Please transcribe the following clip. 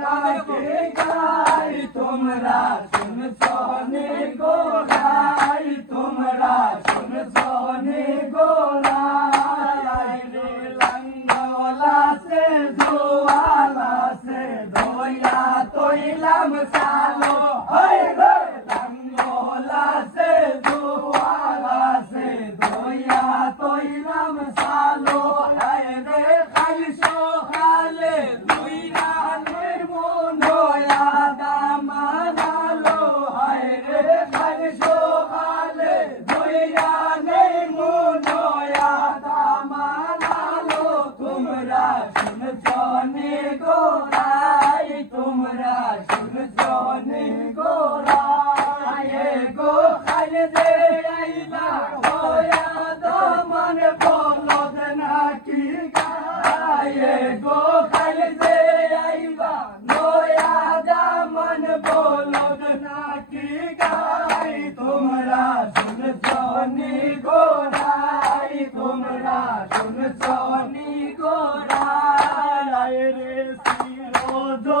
ডাকে গাই তোমরা শুন সনে গো গাই তোমরা শুন সনে গো সে ধোয়ালা সে सुन सोनी गोरा ये गो खल दे आईला होया तो मन बोलो देना की ये गो खल दे आईला नोया दा मन बोलो देना की गाई तुमरा सुन सोनी गोरा तुमरा सुन सोनी गोरा रे सीरो दो